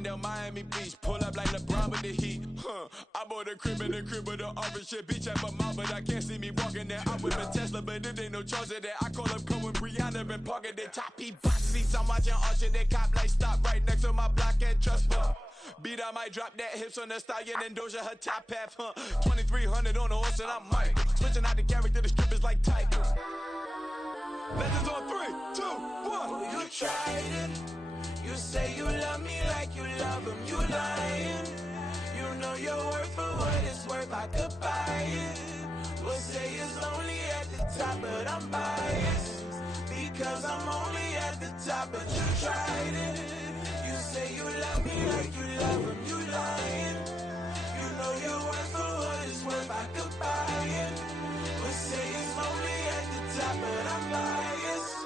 driving down Miami Beach. Pull up like LeBron with the heat. I bought a crib in the crib with the orange shit. Beach at my mouth, but I can't see me walking there. I'm with a Tesla, but it ain't no charge of that. I call up Cohen, Brianna, been parking the top P box seats. I'm watching Archer, they cop like stop right next to my block at Trust Fund. Beat, I might drop that hips on the stallion and Doja her top half, 2300 on the horse and I'm Mike. Switching out the character, the strippers like Tigers. Legends on 3, 2, 1. You tried it. You say you love me like you love him. You lying. You know your worth for what it's worth. I could buy it. We'll say it's only at the top, but I'm biased because I'm only at the top. But you tried it. You say you love me like you love him. You lying. You know your worth for what it's worth. I could buy it. We'll say it's only at the top, but I'm biased.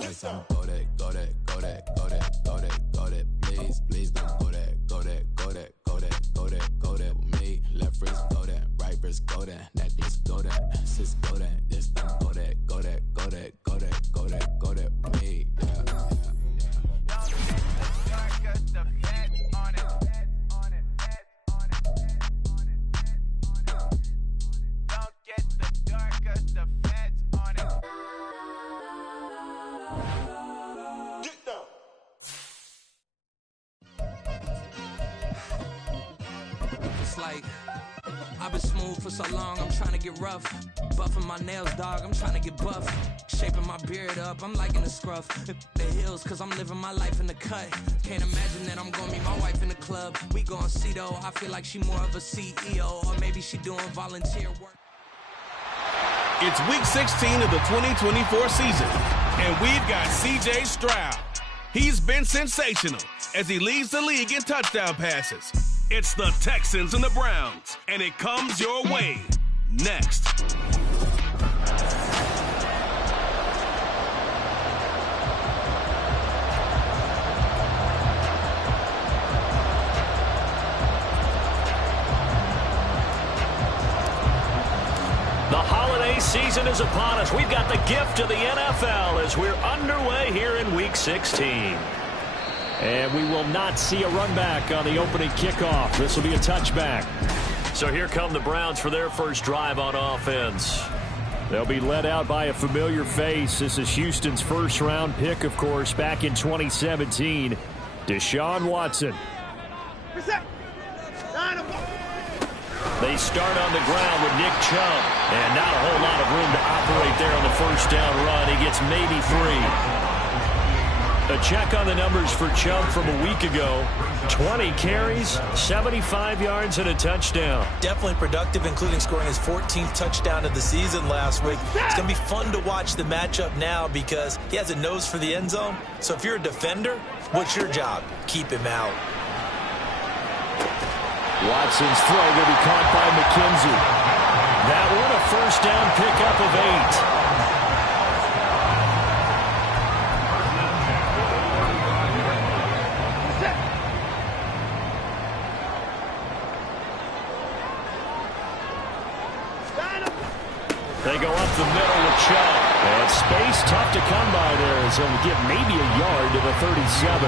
Yes, I'm go that, go that, go that, go that, go that, go that. Please, please don't go that, go that, go that, go that, go that, go that with me. Left wrist go that, right wrist go that, necklace go that, sis go that, this thing go that, go that, go that, go that, go that, go that with me. Like, I've been smooth for so long, I'm trying to get rough. Buffing my nails, dog, I'm trying to get buff. Shaping my beard up, I'm liking the scruff. The hills, cause I'm living my life in the cut. Can't imagine that I'm gonna meet my wife in the club. We gon' see though, I feel like she more of a CEO. Or maybe she doing volunteer work. It's week 16 of the 2024 season, and we've got C.J. Stroud. He's been sensational as he leads the league in touchdown passes. It's the Texans and the Browns, and it comes your way next. The holiday season is upon us. We've got the gift of the NFL as we're underway here in Week 16. And we will not see a run back on the opening kickoff. This will be a touchback. So here come the Browns for their first drive on offense. They'll be led out by a familiar face. This is Houston's first-round pick, of course, back in 2017, Deshaun Watson. They start on the ground with Nick Chubb. And not a whole lot of room to operate there on the first down run. He gets maybe 3. A check on the numbers for Chubb from a week ago. 20 carries, 75 yards, and a touchdown. Definitely productive, including scoring his 14th touchdown of the season last week. It's going to be fun to watch the matchup now because he has a nose for the end zone. So if you're a defender, what's your job? Keep him out. Watson's throw will be caught by McKenzie. That one a first down pickup of 8. They go up the middle with Chubb. And space tough to come by there as he'll get maybe a yard to the 37.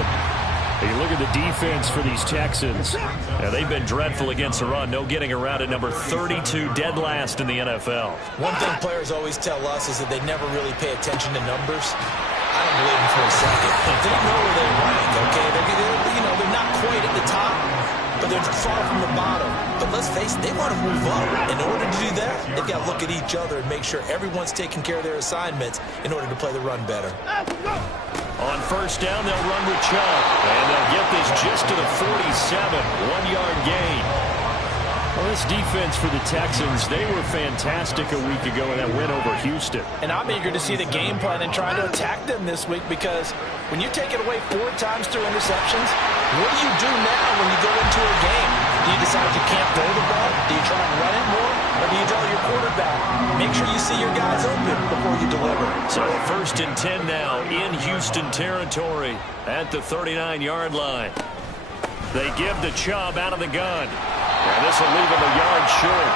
You look at the defense for these Texans. Yeah, they've been dreadful against the run. No getting around at number 32, dead last in the NFL. One thing players always tell us is that they never really pay attention to numbers. I don't believe them for a second. They know where they rank, okay? They're not quite at the top, but they're far from the bottom. But let's face it, they want to move up. In order to do that, they've got to look at each other and make sure everyone's taking care of their assignments in order to play the run better. On first down, they'll run with Chubb. And they'll get this just to the 47, 1-yard gain. Well, this defense for the Texans, they were fantastic a week ago in that win over Houston. And I'm eager to see the game plan and try to attack them this week because when you take it away 4 times through interceptions, what do you do now when you go into a game? Do you decide you can't throw the ball? Do you try and run it more? Or do you tell your quarterback, make sure you see your guys open before you deliver? So 1st and 10 now in Houston territory at the 39-yard line. They give the Chubb out of the gun. And this will leave him a yard short.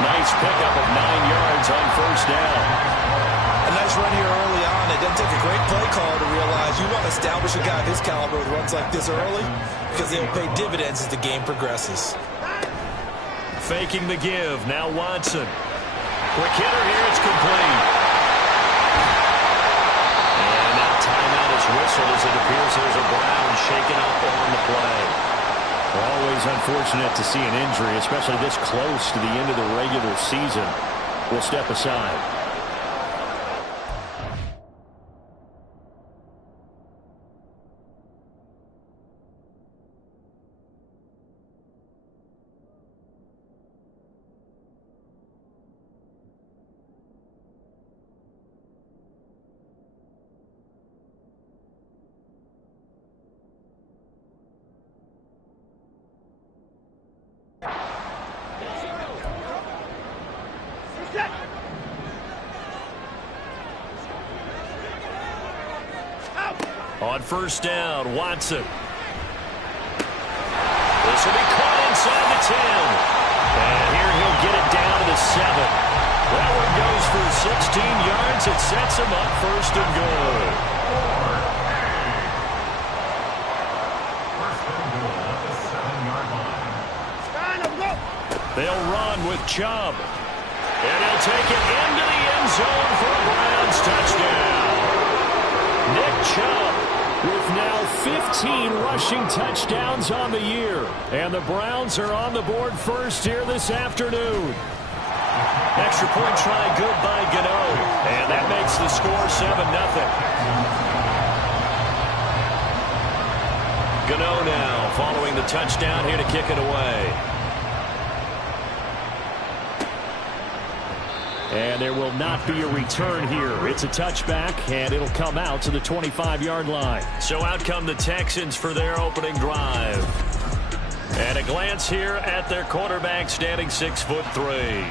Nice pickup of 9 yards on first down. A nice run here early on it doesn't take a great play call to realize you want to establish a guy of his caliber with runs like this early because they'll pay dividends as the game progresses. Faking the give. Now Watson. Quick hitter here. It's complete. And now timeout is whistled as it appears there's a Brown shaken up on the play. Always unfortunate to see an injury, especially this close to the end of the regular season. We'll step aside. On first down, Watson. This will be caught inside the 10. And here he'll get it down to the 7. That one goes for 16 yards. It sets him up first and goal. They'll run with Chubb. And he'll take it into the end zone for a Browns touchdown. Nick Chubb with now 15 rushing touchdowns on the year. And the Browns are on the board first here this afternoon. Extra point try good by Gano. And that makes the score 7-0. Gano now following the touchdown here to kick it away. And there will not be a return here. It's a touchback, and it'll come out to the 25-yard line. So out come the Texans for their opening drive. And a glance here at their quarterback standing 6'3".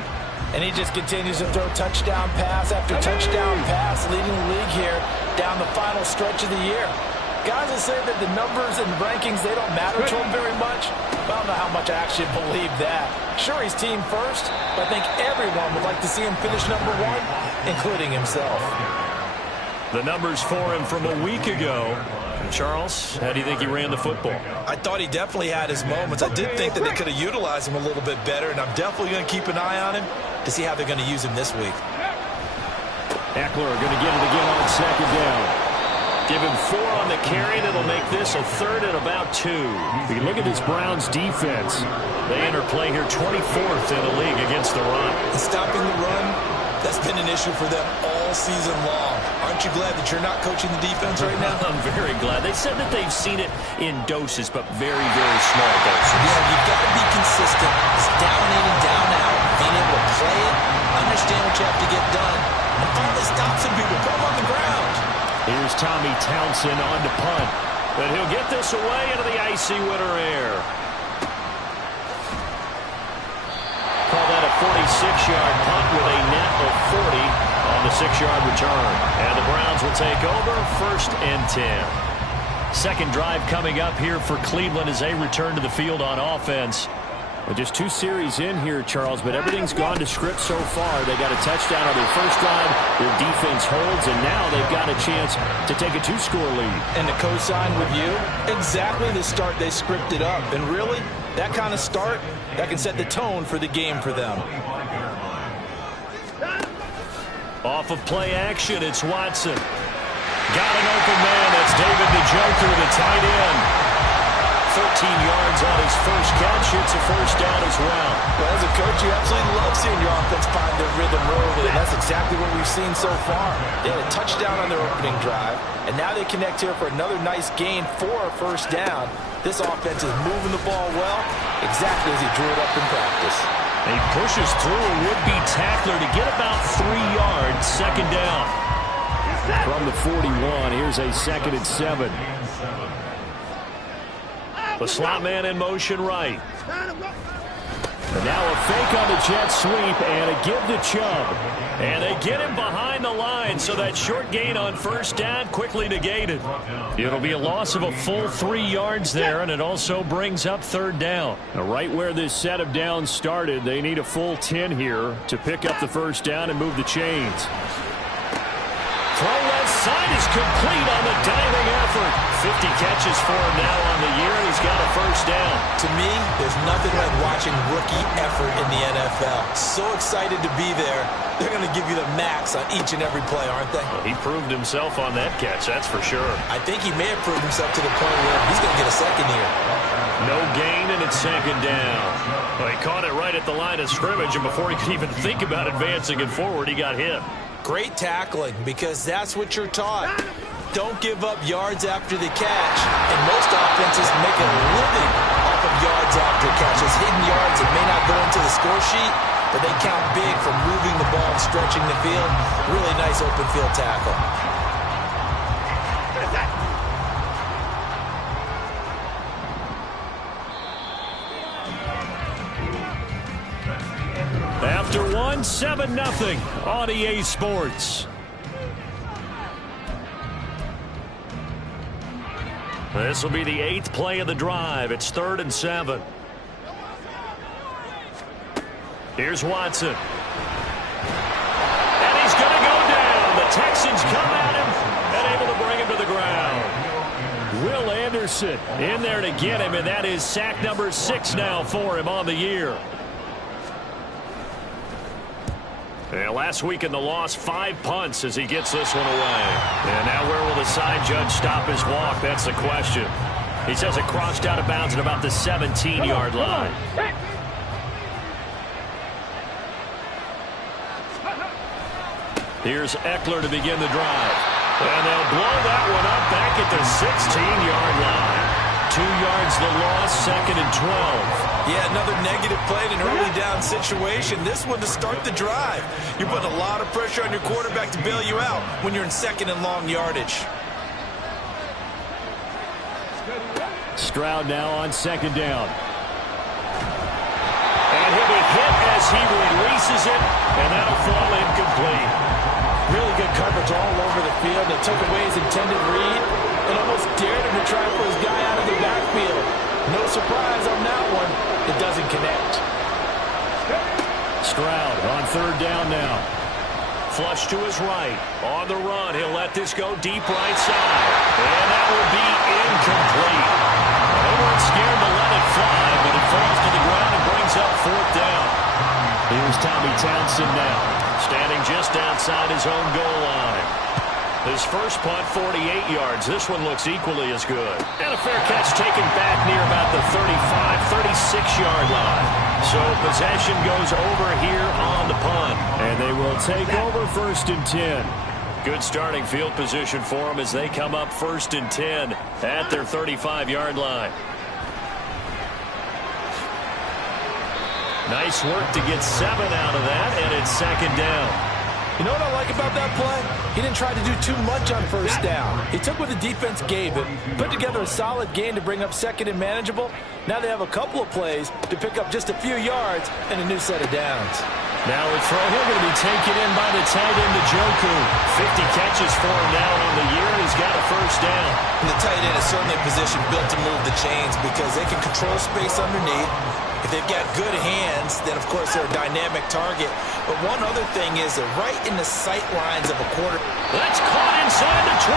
And he just continues to throw touchdown pass after touchdown pass, leading the league here down the final stretch of the year. Guys will say that the numbers and the rankings, they don't matter to him very much. But I don't know how much I actually believe that. Sure, he's team first, but I think everyone would like to see him finish number 1, including himself. The numbers for him from a week ago. Charles, how do you think he ran the football? I thought he definitely had his moments. I did think that they could have utilized him a little bit better, and I'm definitely going to keep an eye on him to see how they're going to use him this week. Eckler going to get it again on second down. Give him 4 on the carry. That'll make this a 3rd and about 2. You look at this Browns defense. They enter play here 24th in the league against the run. And stopping the run, that's been an issue for them all season long. Aren't you glad that you're not coaching the defense right now? I'm very glad. They said that they've seen it in doses, but very, very small doses. Yeah, you've got to be consistent. It's down in and down out. Being able to play it, understand what you have to get done, and finally stop some people, put them on the ground. Here's Tommy Townsend on to punt. But he'll get this away into the icy winter air. Call that a 46-yard punt with a net of 40 on the 6-yard return. And the Browns will take over 1st and 10. Second drive coming up here for Cleveland as they return to the field on offense. Well, just 2 series in here, Charles, but everything's gone to script so far. They got a touchdown on their first drive. Their defense holds, and now they've got a chance to take a 2-score lead. And to co-sign with you, exactly the start they scripted up. And really, that kind of start, that can set the tone for the game for them. Off of play action, it's Watson. Got an open man. That's David the Joker, the tight end. 13 yards on his first catch. It's a first down as well. Well, as a coach, you absolutely love seeing your offense find their rhythm early, and that's exactly what we've seen so far. They had a touchdown on their opening drive, and now they connect here for another nice gain for a first down. This offense is moving the ball well, exactly as he drew it up in practice. He pushes through a would-be tackler to get about 3 yards. Second down. From the 41, here's a 2nd and 7. The slot man in motion right. And now a fake on the jet sweep and a give to Chubb. And they get him behind the line, so that short gain on first down quickly negated. It'll be a loss of a full 3 yards there, and it also brings up 3rd down. Now, right where this set of downs started, they need a full 10 here to pick up the first down and move the chains. Throw left side. complete on the diving effort. 50 catches for him now on the year, and he's got a first down. To me, there's nothing like watching rookie effort in the NFL. So excited to be there. They're going to give you the max on each and every play, aren't they? Well, he proved himself on that catch, that's for sure. I think he may have proved himself to the point where he's going to get a second here. No gain, and it's second down. Well, he caught it right at the line of scrimmage, and before he could even think about advancing it forward, he got hit. Great tackling, because that's what you're taught. Don't give up yards after the catch. And most offenses make a living off of yards after catches. Hidden yards that may not go into the score sheet, but they count big for moving the ball and stretching the field. Really nice open field tackle. After one, 7-0 on EA Sports. This will be the 8th play of the drive. It's 3rd and 7. Here's Watson. And he's going to go down. The Texans come at him and able to bring him to the ground. Will Anderson in there to get him, and that is sack number 6 now for him on the year. And last week in the loss, 5 punts as he gets this one away. And now where will the side judge stop his walk? That's the question. He says it crossed out of bounds at about the 17-yard line. Here's Eckler to begin the drive. And they'll blow that one up back at the 16-yard line. 2 yards the loss, 2nd and 12. Yeah, another negative play in an early down situation. This one to start the drive. You're putting a lot of pressure on your quarterback to bail you out when you're in 2nd and long yardage. Stroud now on 2nd down. And he'll be hit as he releases it, and that'll fall incomplete. Really good coverage all over the field. They took away his intended read and almost dared him to try for his guy out of the backfield. No surprise on that one. It doesn't connect. Stroud on 3rd down now. Flush to his right. On the run, he'll let this go deep right side. And that will be incomplete. They weren't scared to let it fly, but it falls to the ground and brings up 4th down. Here's Tommy Townsend now, standing just outside his own goal line. His first punt, 48 yards. This one looks equally as good. And a fair catch taken back near about the 35, 36-yard line. So possession goes over here on the punt. And they will take over 1st and 10. Good starting field position for them as they come up 1st and 10 at their 35-yard line. Nice work to get 7 out of that, and it's 2nd down. You know what I like about that play? He didn't try to do too much on 1st down. He took what the defense gave him, put together a solid gain to bring up 2nd and manageable. Now they have a couple of plays to pick up just a few yards and a new set of downs. Now a throw here going to be taken in by the tight end, Njoku. 50 catches for him now on the year, and he's got a 1st down. And the tight end is certainly a position built to move the chains because they can control space underneath. If they've got good hands, then, of course, they're a dynamic target. But one other thing is they're right in the sight lines of a quarter. That's caught inside the 20.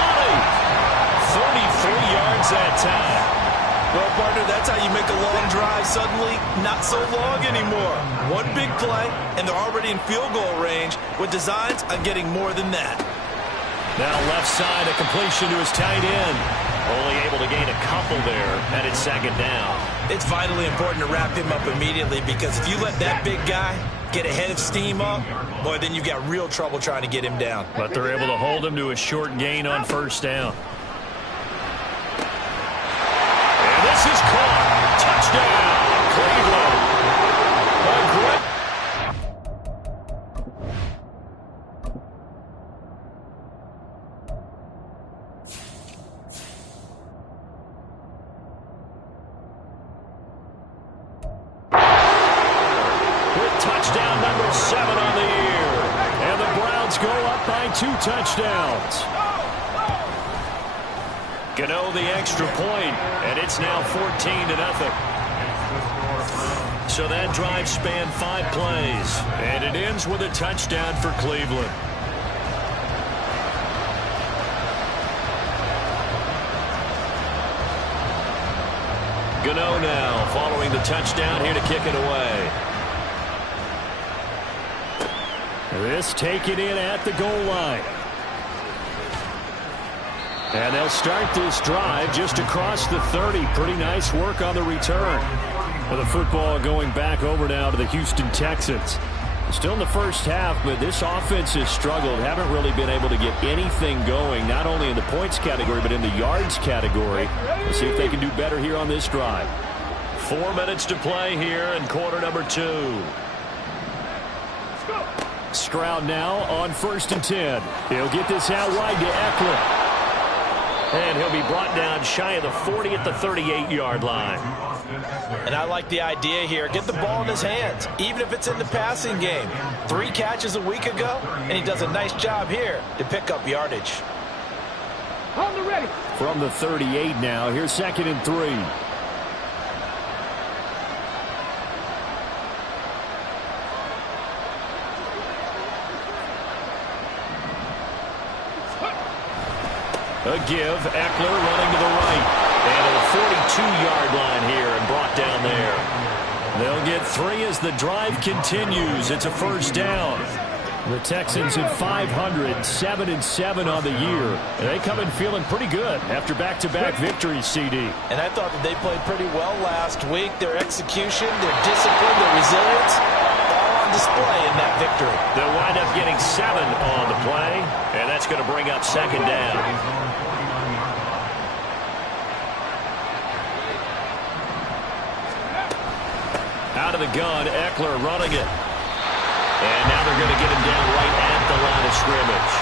33 yards that time. Well, partner, that's how you make a long drive suddenly not so long anymore. One big play, and they're already in field goal range with designs on getting more than that. Now left side, a completion to his tight end. Only able to gain a couple there, and it's 2nd down. It's vitally important to wrap him up immediately because if you let that big guy get ahead of steam up, boy, then you've got real trouble trying to get him down. But they're able to hold him to a short gain on 1st down. And this is caught. Touchdown, Cleveland. Touchdown number 7 on the year. And the Browns go up by 2 touchdowns. Gano the extra point, and it's now 14-0. So that drive spanned 5 plays, and it ends with a touchdown for Cleveland. Gano now following the touchdown here to kick it away. This taken in at the goal line. And they'll start this drive just across the 30. Pretty nice work on the return. With the football going back over now to the Houston Texans. Still in the first half, but this offense has struggled. Haven't really been able to get anything going, not only in the points category, but in the yards category. We'll see if they can do better here on this drive. 4 minutes to play here in quarter number 2. Stroud now on 1st and 10. He'll get this out wide to Eckler. And he'll be brought down shy of the 40 at the 38-yard line. And I like the idea here. Get the ball in his hands, even if it's in the passing game. 3 catches a week ago, and he does a nice job here to pick up yardage. From the 38 now, here's 2nd and 3. A give, Eckler running to the right. And to the 42-yard line here and brought down there. They'll get 3 as the drive continues. It's a first down. The Texans at 500, 7-7 on the year. And they come in feeling pretty good after back-to-back victories, CD. And I thought that they played pretty well last week. Their execution, their discipline, their resilience, all on display in that victory. They'll wind up getting 7 on the play, and that's going to bring up 2nd down. Out of the gun, Eckler running it. And now they're going to get him down right at the line of scrimmage.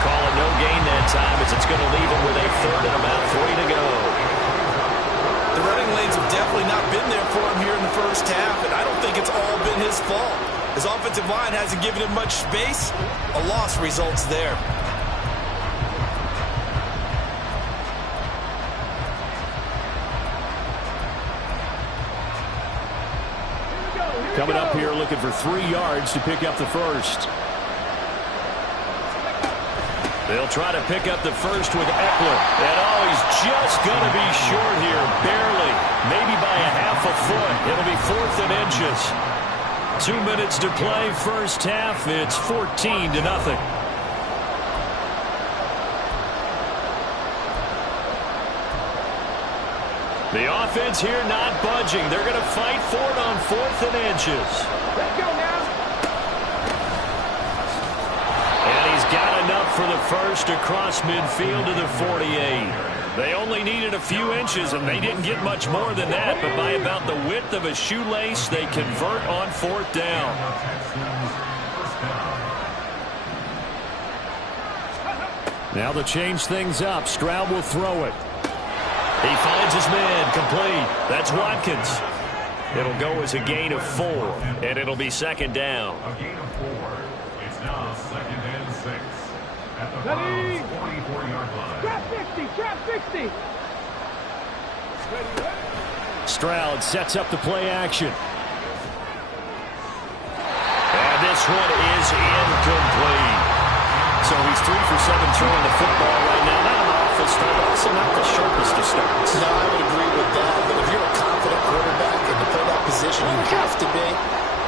Call it no gain that time as it's going to leave him with a 3rd and about 3 to go. The running lanes have definitely not been there for him here in the first half, and I don't think it's all been his fault. His offensive line hasn't given him much space. A loss results there. Coming up here looking for 3 yards to pick up the first. They'll try to pick up the first with Eckler. And he's just going to be short here, barely. Maybe by a half a foot. It'll be 4th and inches. 2 minutes to play, first half. It's 14-0. The offense here not budging. They're going to fight for it on 4th and inches. Let's go now. And he's got enough for the first across midfield to the 48. They only needed a few inches, and they didn't get much more than that. But by about the width of a shoelace, they convert on 4th down. Now to change things up, Stroud will throw it. He finds his man, complete. That's Watkins. It'll go as a gain of 4, and it'll be 2nd down. A gain of 4. It's now 2nd and 6. At the 44-yard line. Trap 60. Stroud sets up the play action. And this one is incomplete. So he's 3 for 7 throwing the football right now. Not an awful start, also not the sharpest of starts. No, I would agree with that. But if you're a confident quarterback and to play that position, you have to be.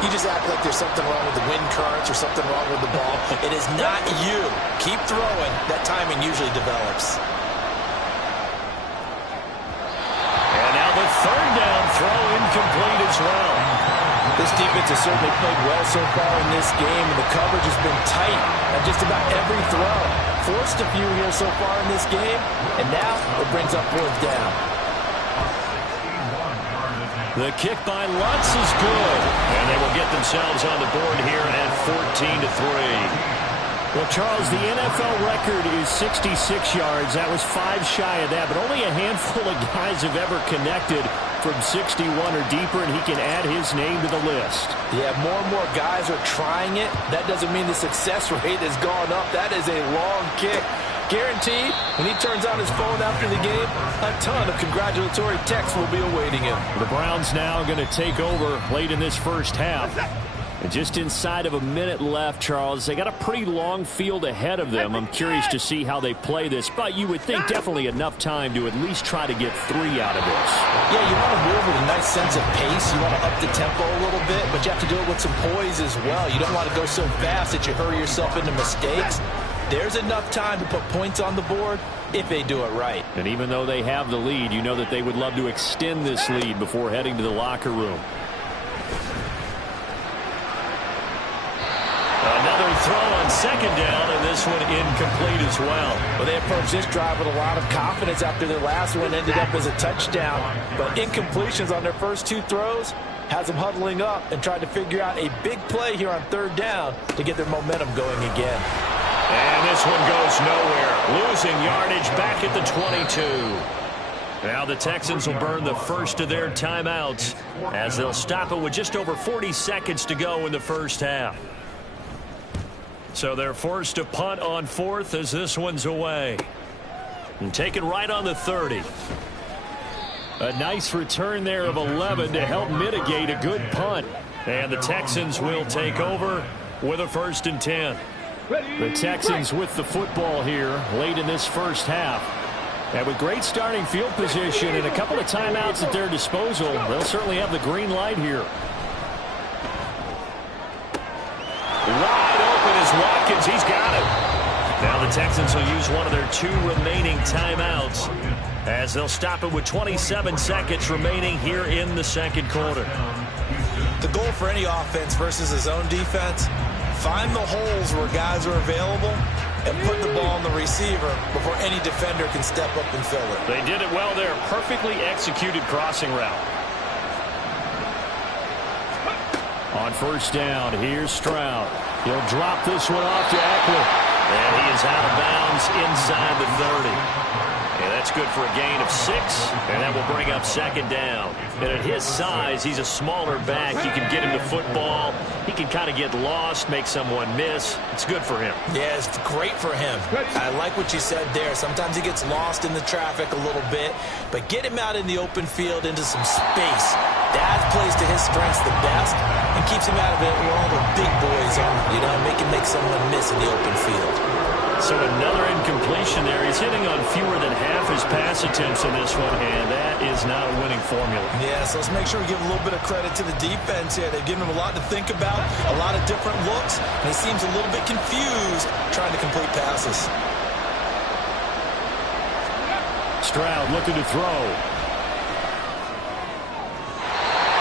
You just act like there's something wrong with the wind currents or something wrong with the ball. It is not you. Keep throwing. That timing usually develops. And now the 3rd down throw incomplete as well. This defense has certainly played well so far in this game, and the coverage has been tight at just about every throw. Forced a few here so far in this game, and now it brings up 4th down. The kick by Lutz is good, and they will get themselves on the board here at 14-3. Well, Charles, the NFL record is 66 yards. That was 5 shy of that, but only a handful of guys have ever connected from 61 or deeper, and he can add his name to the list. Yeah, more and more guys are trying it. That doesn't mean the success rate has gone up. That is a long kick. Guaranteed, when he turns on his phone after the game, a ton of congratulatory texts will be awaiting him. The Browns now going to take over late in this first half. Just inside of a minute left, Charles. They got a pretty long field ahead of them. I'm curious to see how they play this, but you would think definitely enough time to at least try to get 3 out of this. Yeah, you want to move with a nice sense of pace. You want to up the tempo a little bit, but you have to do it with some poise as well. You don't want to go so fast that you hurry yourself into mistakes. There's enough time to put points on the board if they do it right. And even though they have the lead, you know that they would love to extend this lead before heading to the locker room. Another throw on second down, and this one incomplete as well. Well, they approached this drive with a lot of confidence after their last one ended up as a touchdown. But incompletions on their first 2 throws has them huddling up and trying to figure out a big play here on 3rd down to get their momentum going again. And this one goes nowhere. Losing yardage back at the 22. Now the Texans will burn the first of their timeouts as they'll stop it with just over 40 seconds to go in the first half. So they're forced to punt on 4th as this one's away. And taken right on the 30. A nice return there of 11 to help mitigate a good punt. And the Texans will take over with a 1st and 10. The Texans with the football here late in this first half. And with great starting field position and a couple of timeouts at their disposal, they'll certainly have the green light here. Wide open is Watkins. He's got it. Now the Texans will use one of their 2 remaining timeouts as they'll stop it with 27 seconds remaining here in the second quarter. The goal for any offense versus his own defense, find the holes where guys are available and put the ball on the receiver before any defender can step up and fill it. They did it well there. Perfectly executed crossing route. On 1st down, here's Stroud. He'll drop this one off to Eckler. And he is out of bounds inside the 30. And that's good for a gain of 6. And that will bring up 2nd down. And at his size, he's a smaller back. You can get him to football. He can kind of get lost, make someone miss. It's good for him. Yeah, it's great for him. I like what you said there. Sometimes he gets lost in the traffic a little bit. But get him out in the open field into some space. That plays to his strengths the best and keeps him out of it where all the big boys are. You know, make someone miss in the open field. So another incompletion there. He's hitting on fewer than half his pass attempts in this one, and that is not a winning formula. Yeah, so let's make sure we give a little bit of credit to the defense here. They've given him a lot to think about, a lot of different looks, and he seems a little bit confused trying to complete passes. Stroud looking to throw.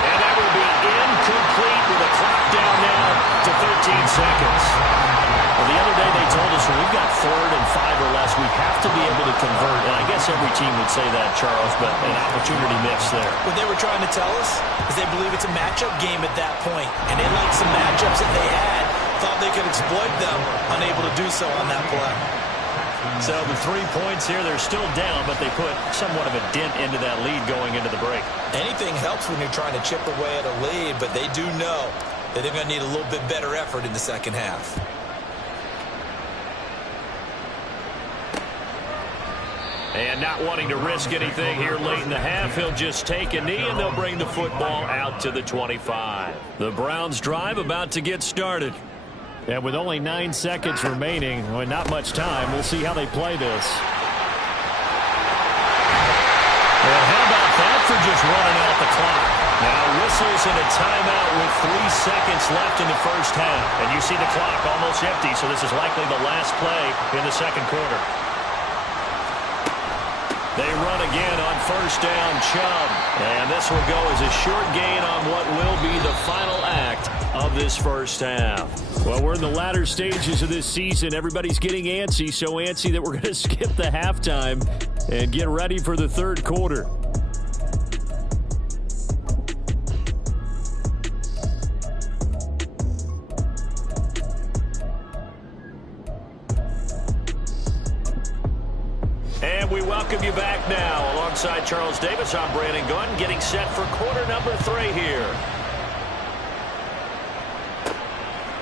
And that will be incomplete with a clock down now to 13 seconds. Well, the other day they told us when we've got 3rd and 5 or less, we have to be able to convert. And I guess every team would say that, Charles, but an opportunity missed there. What they were trying to tell us is they believe it's a matchup game at that point. And they liked some matchups that they had, thought they could exploit them, unable to do so on that play. So the 3 points here, they're still down, but they put somewhat of a dent into that lead going into the break. Anything helps when you're trying to chip away at a lead, but they do know that they're going to need a little bit better effort in the second half. And not wanting to risk anything here late in the half, he'll just take a knee and they'll bring the football out to the 25. The Browns drive about to get started. And with only 9 seconds remaining, well, not much time, we'll see how they play this. And how about that for just running out the clock? Now whistles and a timeout with 3 seconds left in the first half. And you see the clock almost empty, so this is likely the last play in the second quarter. They run again on 1st down, Chubb. And this will go as a short gain on what will be the final act of this first half. Well, we're in the latter stages of this season. Everybody's getting antsy, so antsy that we're going to skip the halftime and get ready for the third quarter. And we welcome you back now. Alongside Charles Davis, I'm Brandon Gunn, getting set for quarter number 3 here.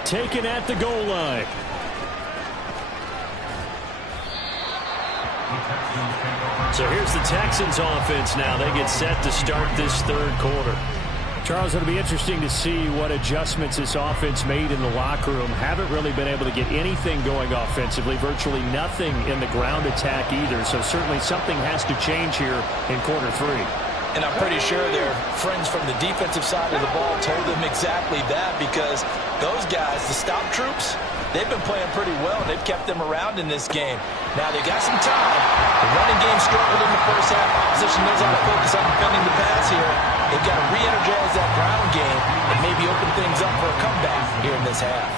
Taken at the goal line. So here's the Texans offense now. They get set to start this third quarter. Charles, it'll be interesting to see what adjustments this offense made in the locker room. Haven't really been able to get anything going offensively, virtually nothing in the ground attack either. So certainly something has to change here in quarter 3. And I'm pretty sure their friends from the defensive side of the ball told them exactly that, because those guys, the stop troops, they've been playing pretty well, and they've kept them around in this game. Now, they got some time. The running game struggled in the first half. Opposition knows how to focus on defending the pass here. They've got to re-energize that ground game and maybe open things up for a comeback here in this half.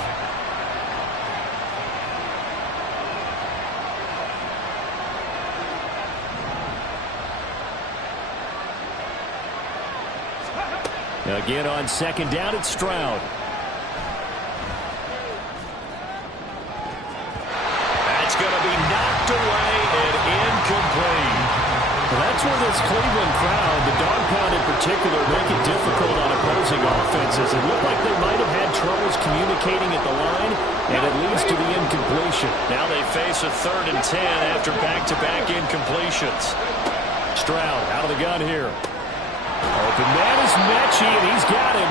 Again on second down, it's Stroud. That's going to be knocked away and incomplete. Well, that's where this Cleveland crowd, the dog pound in particular, make it difficult on opposing offenses. It looked like they might have had troubles communicating at the line, and it leads to the incompletion. Now they face a 3rd and 10 after back-to-back incompletions. Stroud out of the gun here. Open man is Mechie, and he's got him.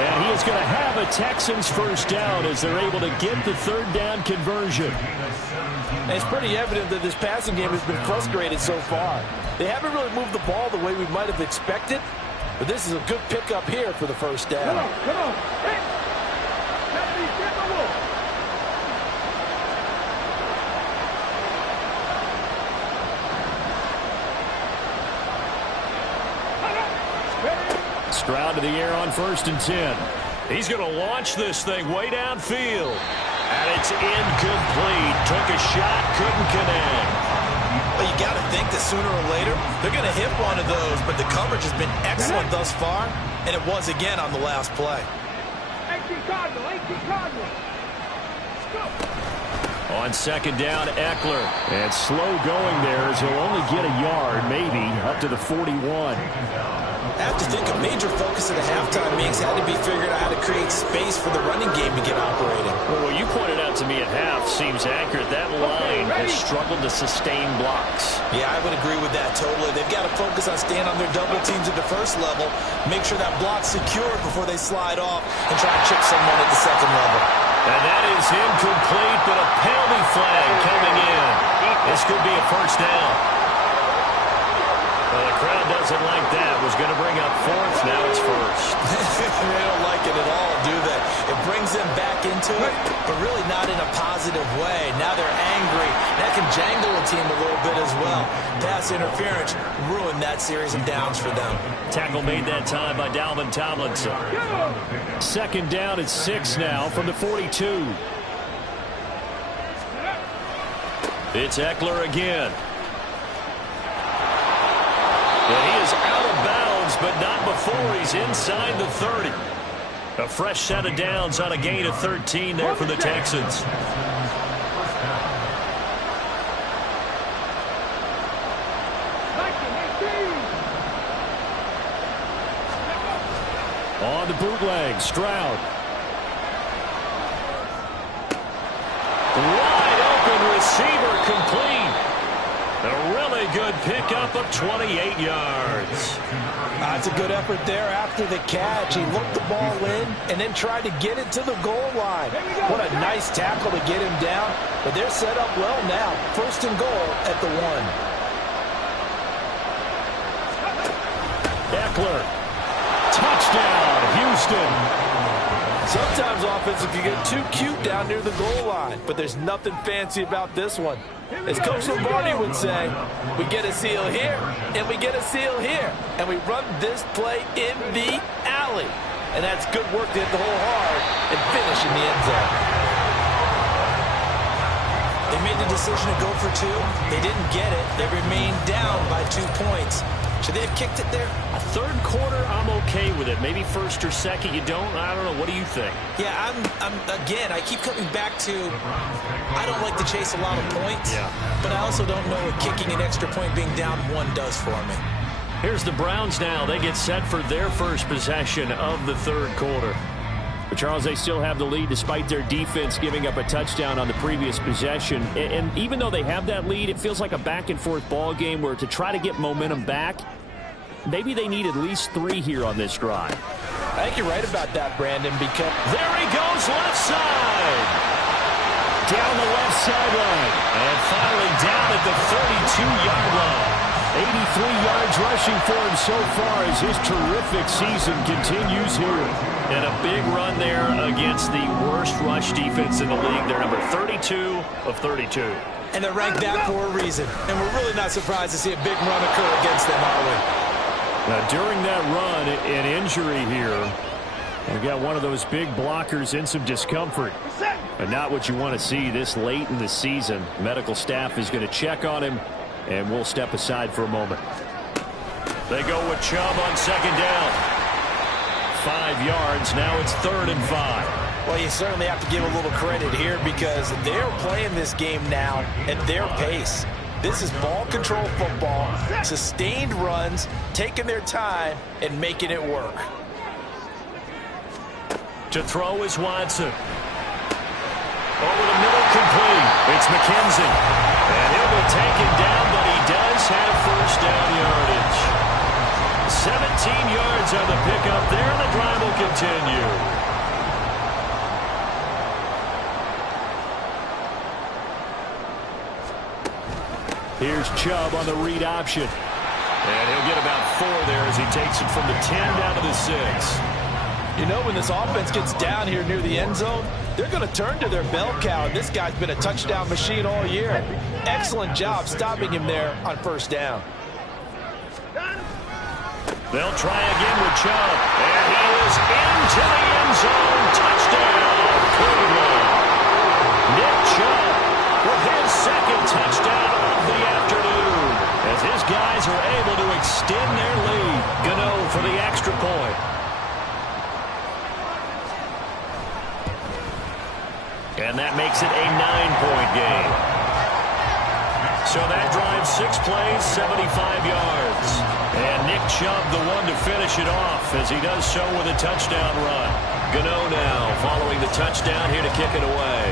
And he is going to have a Texans first down as they're able to get the 3rd down conversion. And it's pretty evident that this passing game has been frustrated so far. They haven't really moved the ball the way we might have expected, but this is a good pickup here for the first down. Come on. Hey. Stroud to the air on 1st and 10. He's going to launch this thing way downfield. And it's incomplete. Took a shot, couldn't connect. Well, you got to think that sooner or later they're going to hit one of those, but the coverage has been excellent thus far, and it was again on the last play. 18 Cardinal. On second down, Eckler. And slow going there as he'll only get a yard, maybe, up to the 41. I have to think a major focus at the halftime meetings had to be figuring out how to create space for the running game to get operating. Well, what you pointed out to me at half seems accurate. That line has struggled to sustain blocks. Yeah, I would agree with that totally. They've got to focus on staying on their double teams at the first level, make sure that block's secured before they slide off and try to chip someone at the second level. And that is incomplete, but a penalty flag coming in. This could be a first down. Well, the crowd doesn't like that. Was going to bring up 4th. Now it's 1st. They don't like it at all, do they? It brings them back into it, but really not in a positive way. Now they're angry. That can jangle a team a little bit as well. Pass interference ruined that series of downs for them. Tackle made that time by Dalvin Tomlinson. Second down at 6 now from the 42. It's Eckler again. And he is out of bounds, but not before he's inside the 30. A fresh set of downs on a gain of 13 there for the Texans. On the bootleg, Stroud. Wide open receiver complete. A really good pickup of 28 yards. That's a good effort there after the catch. He looked the ball in and then tried to get it to the goal line. What a nice tackle to get him down. But they're set up well now. 1st and goal at the 1. Eckler. Touchdown, Houston. Sometimes offense, if you get too cute down near the goal line, but there's nothing fancy about this one. As Coach Lombardi would say, we get a seal here, and we get a seal here, and we run this play in the alley. And that's good work to hit the hole hard and finish in the end zone. They made the decision to go for 2. They didn't get it. They remained down by 2 points. Should they have kicked it there? A 3rd quarter, I'm okay with it. Maybe 1st or 2nd, you don't. I don't know. What do you think? Yeah, again, I keep coming back to I don't like to chase a lot of points, but I also don't know what kicking an extra point being down 1 does for me. Here's the Browns now. They get set for their first possession of the 3rd quarter. But Charles, they still have the lead despite their defense giving up a touchdown on the previous possession. And even though they have that lead, it feels like a back-and-forth ball game where to try to get momentum back, maybe they need at least 3 here on this drive. I think you're right about that, Brandon, because there he goes left side. Down the left sideline. And finally down at the 32-yard line. 83 yards rushing for him so far as his terrific season continues here. And a big run there against the worst rush defense in the league. They're number 32 of 32. And they're ranked that for a reason. And we're really not surprised to see a big run occur against them, are we? Now, during that run, an injury here. We've got one of those big blockers in some discomfort. But not what you want to see this late in the season. Medical staff is going to check on him, and we'll step aside for a moment. They go with Chubb on second down. 5 yards. Now it's 3rd and 5. Well, you certainly have to give a little credit here because they're playing this game now at their pace. This is ball control football, sustained runs, taking their time, and making it work. To throw is Watson. Over the middle, complete. It's McKenzie. And he'll be taken down, but he does have first down yardage. 17 yards on the pickup there, and the drive will continue. Here's Chubb on the read option. And he'll get about 4 there as he takes it from the 10 down to the 6. You know, when this offense gets down here near the end zone, they're going to turn to their bell cow. And this guy's been a touchdown machine all year. Excellent job stopping him there on first down. They'll try again with Chubb. And he is into the end zone. Touchdown, Cleveland. Nick Chubb with his second touchdown of the afternoon. As his guys are able to extend their lead. Gano for the extra point. And that makes it a 9-point game. So that drives 6 plays, 75 yards. And Nick Chubb, the one to finish it off, as he does so with a touchdown run. Gano now following the touchdown here to kick it away.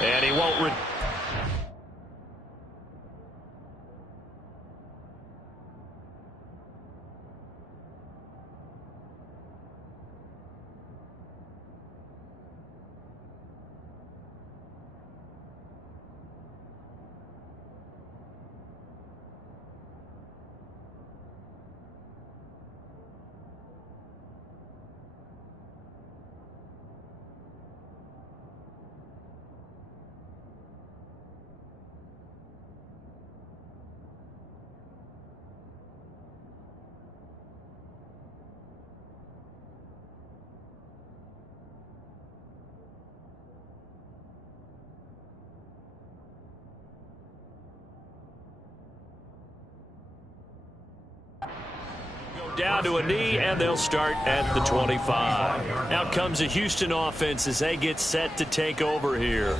And he won't down to a knee, and they'll start at the 25. Out comes the Houston offense as they get set to take over here.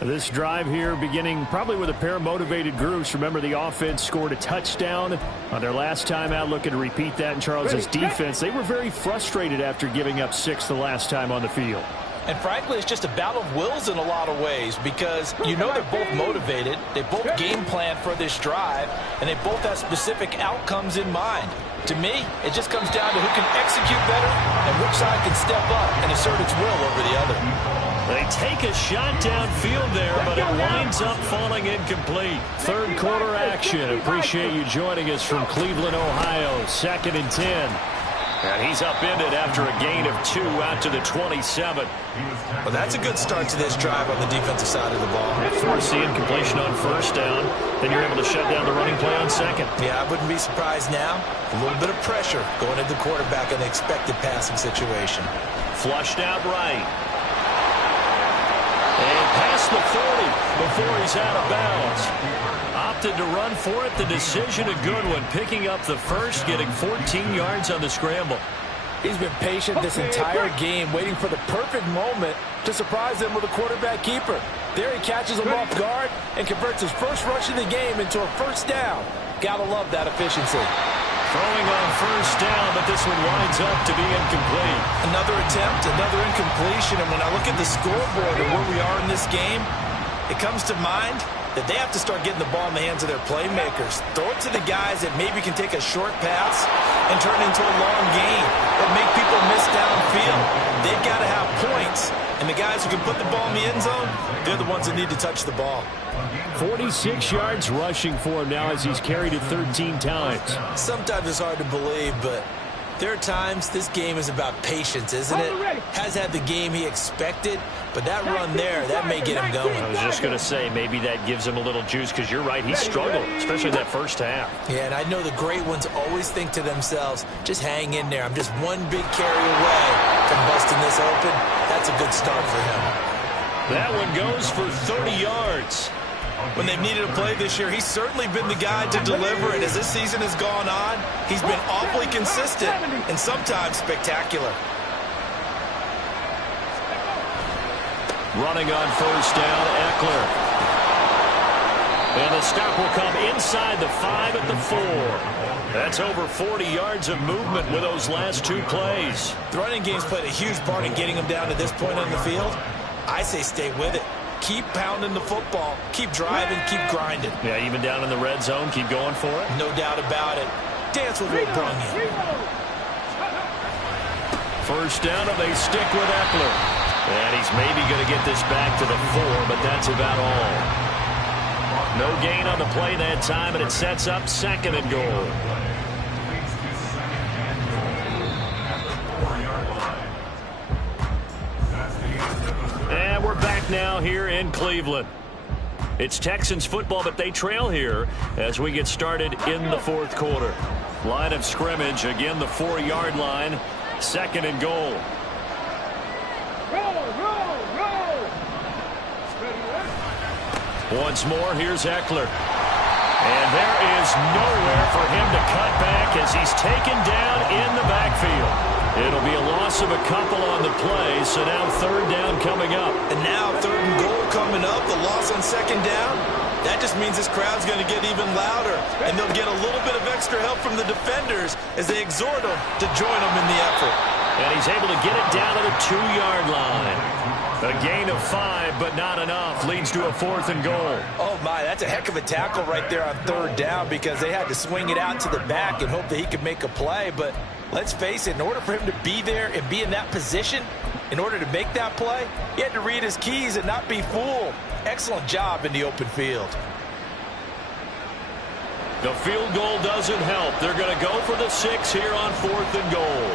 This drive here beginning probably with a pair of motivated groups. Remember, the offense scored a touchdown on their last time out, looking to repeat that in Charles's defense. They were very frustrated after giving up 6 the last time on the field. And frankly, it's just a battle of wills in a lot of ways because you know they're both motivated, they both game plan for this drive, and they both have specific outcomes in mind. To me, it just comes down to who can execute better and which side can step up and assert its will over the other. They take a shot downfield there, but it winds up falling incomplete. Third quarter action. Appreciate you joining us from Cleveland, Ohio. 2nd and 10. And he's upended after a gain of 2 out to the 27. Well, that's a good start to this drive on the defensive side of the ball. Force the incompletion on first down. Then you're able to shut down the running play on second. Yeah, I wouldn't be surprised now. A little bit of pressure going into the quarterback in the expected passing situation. Flushed out right. And past the 40 before he's out of bounds. Opted to run for it. The decision a good one. Picking up the first, getting 14 yards on the scramble. He's been patient this entire game, waiting for the perfect moment to surprise them with a quarterback keeper. There he catches him off guard and converts his first rush of the game into a first down. Gotta love that efficiency. Throwing on first down, but this one winds up to be incomplete. Another attempt, another incompletion, and when I look at the scoreboard and where we are in this game, it comes to mind that they have to start getting the ball in the hands of their playmakers. Throw it to the guys that maybe can take a short pass and turn it into a long gain or make people miss downfield. They've got to have points. And the guys who can put the ball in the end zone, they're the ones that need to touch the ball. 46 yards rushing for him now as he's carried it 13 times. Sometimes it's hard to believe, but there are times this game is about patience, isn't it? Has had the game he expected, but that run there, that may get him going. I was just going to say, maybe that gives him a little juice because you're right, he struggled, especially that first half. Yeah, and I know the great ones always think to themselves, just hang in there. I'm just one big carry away from busting this open. That's a good start for him. That one goes for 30 yards. When they've needed a play this year, he's certainly been the guy to deliver it. As this season has gone on, he's been awfully consistent and sometimes spectacular. Running on first down, Eckler. And the stop will come inside the 5 at the 4. That's over 40 yards of movement with those last two plays. The running game's played a huge part in getting him down to this point on the field. I say stay with it. Keep pounding the football. Keep driving. Keep grinding. Yeah, even down in the red zone, keep going for it. No doubt about it. Dance with what brung you. First down, and they stick with Eckler. And he's maybe going to get this back to the 4, but that's about all. No gain on the play that time, and it sets up 2nd and goal. And we're back now here in Cleveland. It's Texans football, but they trail here as we get started in the 4th quarter. Line of scrimmage, again the 4-yard line, 2nd and goal. Once more, here's Eckler. And there is nowhere for him to cut back as he's taken down in the backfield. It'll be a loss of a couple on the play, so now 3rd down coming up. And now 3rd and goal coming up, the loss on 2nd down. That just means this crowd's going to get even louder, and they'll get a little bit of extra help from the defenders as they exhort them to join them in the effort. And he's able to get it down to the 2-yard line. A gain of 5, but not enough. Leads to a 4th and goal. Oh, my, that's a heck of a tackle right there on 3rd down because they had to swing it out to the back and hope that he could make a play. But let's face it, in order for him to be there and be in that position, in order to make that play, he had to read his keys and not be fooled. Excellent job in the open field. The field goal doesn't help. They're going to go for the 6 here on 4th and goal.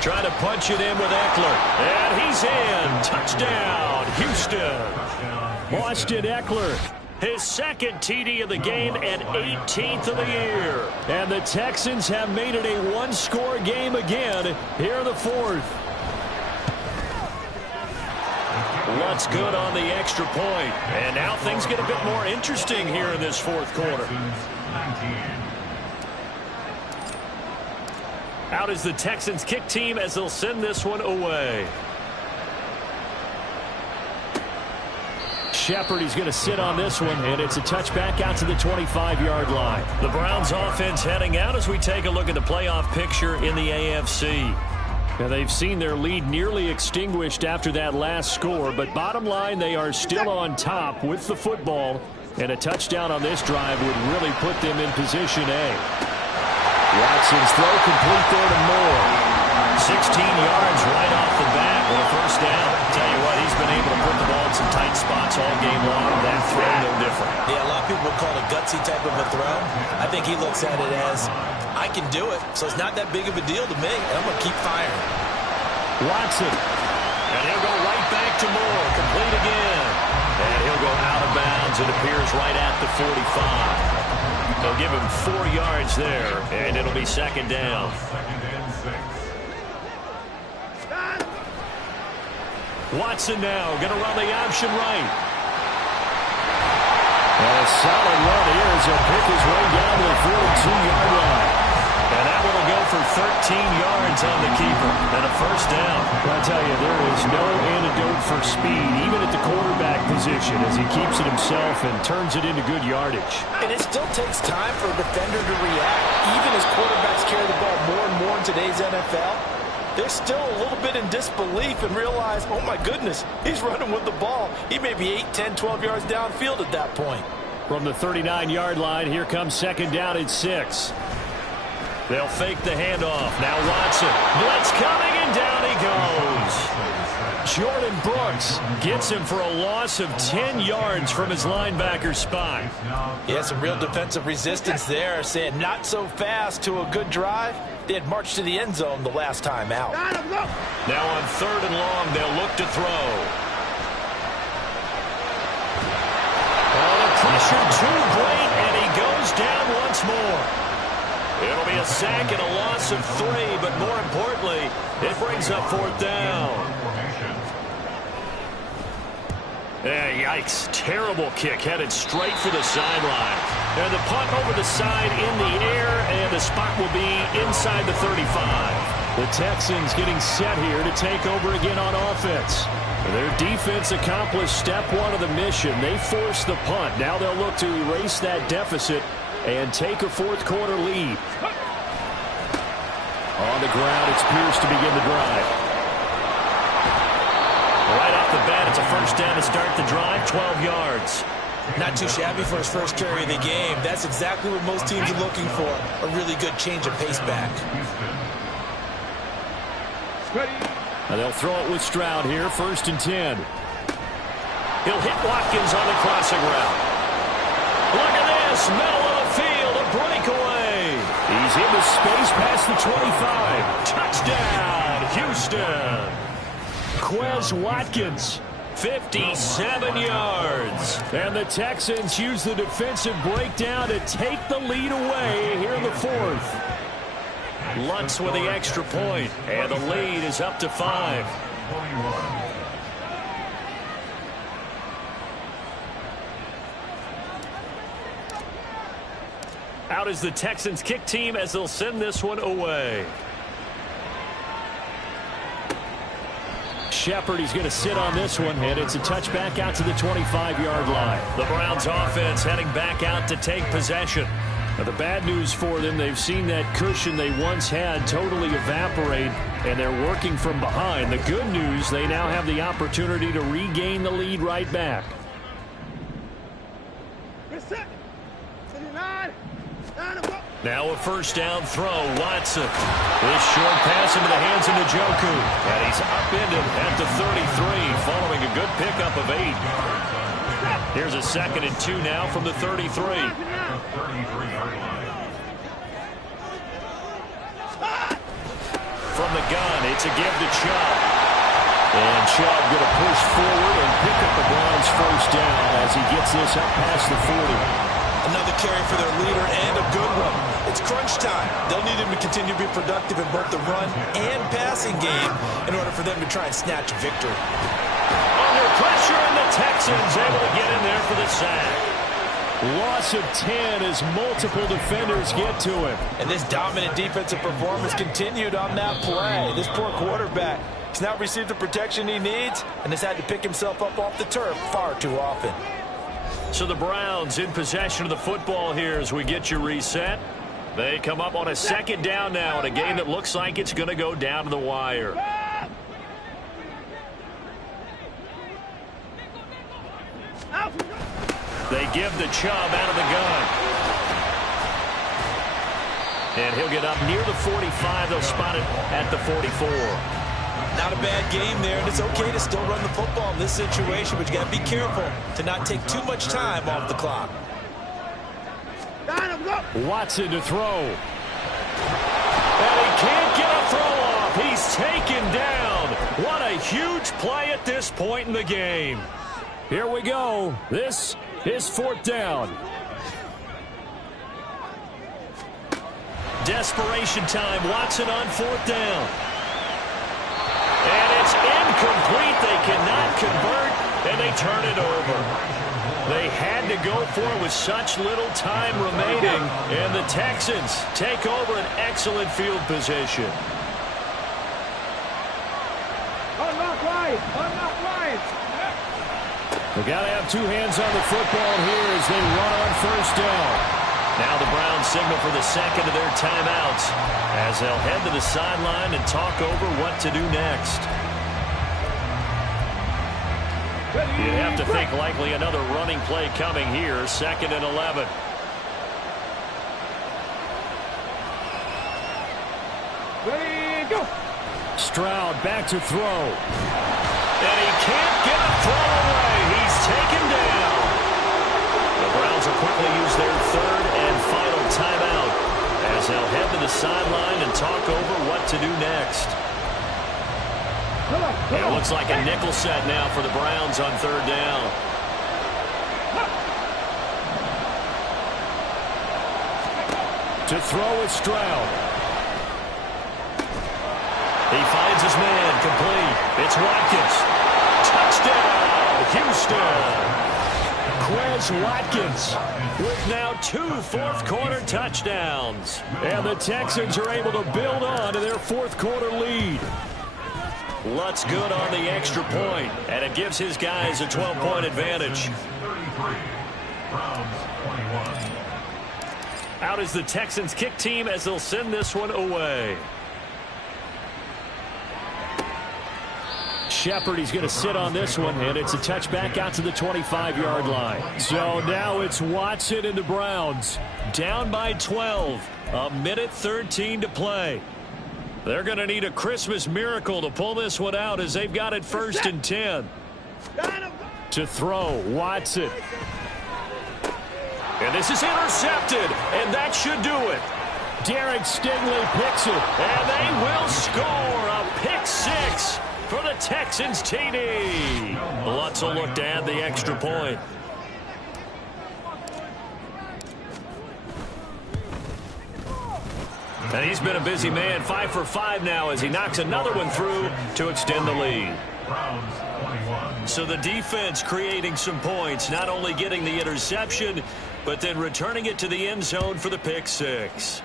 Trying to punch it in with Eckler. And he's in. Touchdown, Houston. Austin Eckler. His 2nd TD of the game and 18th of the year. And the Texans have made it a 1-score game again here in the 4th. What's good on the extra point. And now things get a bit more interesting here in this 4th quarter. Out is the Texans kick team as they'll send this one away. Shepard, he's going to sit on this one, and it's a touchback out to the 25-yard line. The Browns offense heading out as we take a look at the playoff picture in the AFC. Now, they've seen their lead nearly extinguished after that last score, but bottom line, they are still on top with the football, and a touchdown on this drive would really put them in position A. Watson's throw complete there to Moore. 16 yards right off the bat with a first down. Tell you what, he's been able to put the ball in some tight spots all game long. That throw, no different. Yeah, a lot of people would call it a gutsy type of a throw. I think he looks at it as, I can do it, so it's not that big of a deal to me, and I'm going to keep firing. Watson. And he'll go right back to Moore. Complete again. And he'll go out of bounds. It appears right at the 45. They'll give him 4 yards there, and it'll be 2nd down. Watson now going to run the option right. And a solid run here as he'll pick his way down to the 42-yard line. And that one will go for 13 yards on the keeper and a first down. I tell you, there is no antidote for speed, even at the quarterback position, as he keeps it himself and turns it into good yardage. And it still takes time for a defender to react, even as quarterbacks carry the ball more and more in today's NFL. they're still a little bit in disbelief and realize, oh my goodness, he's running with the ball. He may be 8, 10, 12 yards downfield at that point. From the 39-yard line, here comes second down and 6. They'll fake the handoff. Now Watson. Blitz coming, and down he goes. Jordan Brooks gets him for a loss of 10 yards from his linebacker spot. Yeah, some real defensive resistance there, saying not so fast to a good drive. They had marched to the end zone the last time out. Now on 3rd and long, they'll look to throw. Oh, the pressure too great, and he goes down once more. It'll be a sack and a loss of 3, but more importantly, it brings up 4th down. Yikes. Terrible kick headed straight for the sideline. And the punt over the side in the air, and the spot will be inside the 35. The Texans getting set here to take over again on offense. Their defense accomplished step 1 of the mission. They forced the punt. Now they'll look to erase that deficit and take a 4th quarter lead. On the ground, it's Pierce to begin the drive. Right off the bat, it's a first down to start the drive, 12 yards. Not too shabby for his first carry of the game. That's exactly what most teams are looking for, a really good change of pace back. And they'll throw it with Stroud here, 1st and 10. He'll hit Watkins on the crossing route. Look at this, middle of the field, a breakaway. He's into space past the 25. Touchdown, Houston. Quez Watkins, 57 yards. And the Texans use the defensive breakdown to take the lead away here in the 4th. Lutz with the extra point, and the lead is up to 5. Out is the Texans kick team as they'll send this one away. Shepard, he's going to sit on this one, and it's a touchback out to the 25-yard line. The Browns offense heading back out to take possession. Now, the bad news for them, they've seen that cushion they once had totally evaporate, and they're working from behind. The good news, they now have the opportunity to regain the lead right back. Now a first down throw, Watson. This short pass into the hands of Njoku. And he's upended at the 33, following a good pickup of 8. Here's a 2nd and 2 now from the 33. From the gun, it's a give to Chubb. And Chubb going to push forward and pick up the Browns' first down as he gets this up past the 40. Another carry for their leader, and a good one. It's crunch time. They'll need him to continue to be productive in both the run and passing game in order for them to try and snatch a victory. Under pressure, and the Texans able to get in there for the sack. Loss of 10 as multiple defenders get to him. And this dominant defensive performance continued on that play. This poor quarterback has not received the protection he needs and has had to pick himself up off the turf far too often. So the Browns in possession of the football here as we get you reset. They come up on a 2nd down now in a game that looks like it's going to go down to the wire. They give the Chubb out of the gun. And he'll get up near the 45. They'll spot it at the 44. Not a bad game there, and it's okay to still run the football in this situation, but you got to be careful to not take too much time off the clock. Watson to throw. And he can't get a throw off. He's taken down. What a huge play at this point in the game. Here we go. This is 4th down. Desperation time. Watson on 4th down. And it's incomplete. They cannot convert, and they turn it over. They had to go for it with such little time remaining, and the Texans take over an excellent field position. They got to have 2 hands on the football here as they run on 1st down. Now the Browns signal for the second of their timeouts as they'll head to the sideline and talk over what to do next. You'd have to think likely another running play coming here, 2nd and 11. Ready, go. Stroud back to throw. And he can't get a throw away. He's taken down. The Browns will quickly use their 3rd and final timeout as they'll head to the sideline and talk over what to do next. It looks like a nickel set now for the Browns on 3rd down. To throw is Stroud. He finds his man, complete. It's Watkins. Touchdown, Houston. Quez Watkins with now 2 fourth-quarter touchdowns. And the Texans are able to build on to their fourth-quarter lead. Lutz good on the extra point, and it gives his guys a 12-point advantage. Out is the Texans kick team as they'll send this one away. Shepard, he's going to sit on this one, and it's a touchback out to the 25-yard line. So now it's Watson and the Browns. Down by 12. 1:13 to play. They're going to need a Christmas miracle to pull this one out as they've got it 1st and 10. To throw, Watson. And this is intercepted, and that should do it. Derek Stingley picks it. And they will score a pick 6 for the Texans TD. Lutz will look to add the extra point. And he's been a busy man, 5 for 5 now as he knocks another one through to extend the lead. So the defense creating some points, not only getting the interception, but then returning it to the end zone for the pick 6.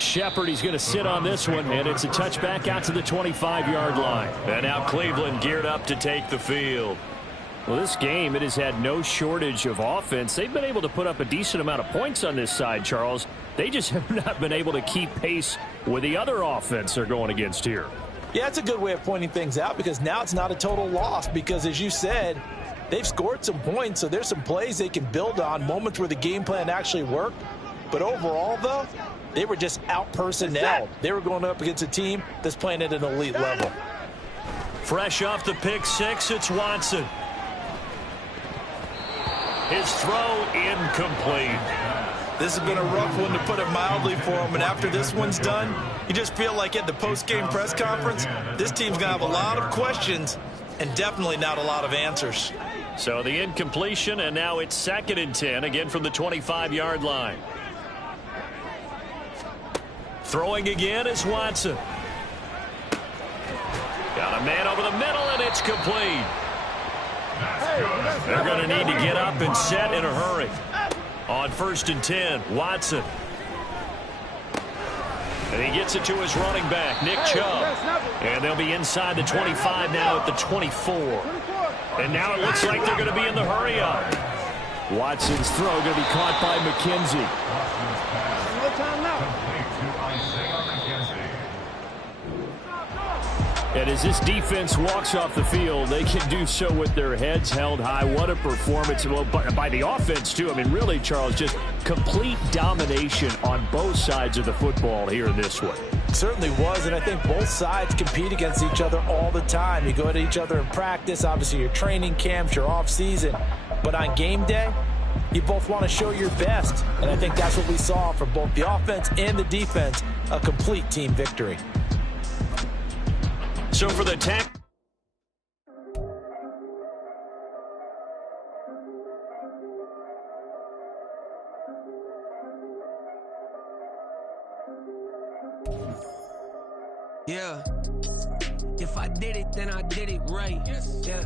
Shepard, he's going to sit on this one, and it's a touchback out to the 25-yard line. And now Cleveland geared up to take the field. Well, this game, it has had no shortage of offense. They've been able to put up a decent amount of points on this side, Charles. They just have not been able to keep pace with the other offense they're going against here. Yeah, it's a good way of pointing things out because now it's not a total loss because, as you said, they've scored some points, so there's some plays they can build on, moments where the game plan actually worked. But overall, though, they were just out-personnelled. They were going up against a team that's playing at an elite level. Fresh off the pick 6, it's Watson. His throw incomplete. This has been a rough one, to put it mildly, for him. And after this one's done, you just feel like at the post-game press conference, this team's going to have a lot of questions and definitely not a lot of answers. So the incompletion, and now it's 2nd and 10, again from the 25-yard line. Throwing again is Watson. Got a man over the middle, and it's complete. They're going to need to get up and set in a hurry. On 1st and 10, Watson. And he gets it to his running back, Nick Chubb. And they'll be inside the 25 now at the 24. And now it looks like they're going to be in the hurry up. Watson's throw going to be caught by McKenzie. No time now. And as this defense walks off the field, they can do so with their heads held high. What a performance. Well, by the offense, too. I mean, really, Charles, just complete domination on both sides of the football here in this one. Certainly was, and I think both sides compete against each other all the time. You go at each other in practice, obviously your training camps, your off season. But on game day, you both want to show your best. And I think that's what we saw from both the offense and the defense, a complete team victory. So for the tech. Yeah. If I did it, then I did it right. Yeah.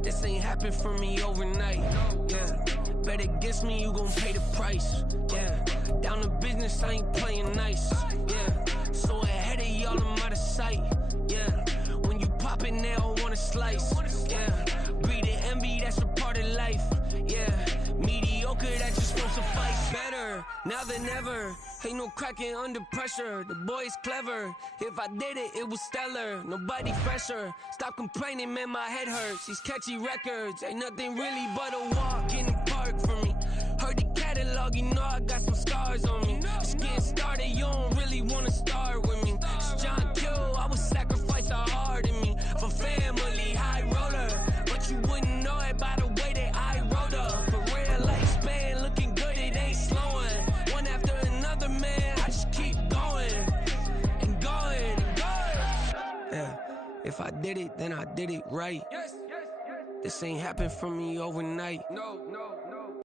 This ain't happened for me overnight. Yeah. Bet against me, you gon' pay the price. Yeah. Down to business, I ain't playing nice. Yeah. So ahead of y'all, I'm out of sight. Yeah. When you pop it now, I want a slice. Yeah. Breathing envy, that's a part of life. Yeah. Media than ever. Ain't no cracking under pressure. The boy's clever. If I did it, it was stellar. Nobody fresher. Stop complaining, man, my head hurts. These catchy records ain't nothing really but a walk in the park for me. Heard the catalog, you know I got some scars on me. Just getting started, you don't really wanna start with me. It's John Kill, I would sacrifice a heart in me for family, high roller. But you wouldn't know it by the way that I wrote up. A real lifespan, looking good, it ain't slowing. One after another, man, I just keep going and going and going. Yeah, if I did it, then I did it right. This ain't happened for me overnight. No.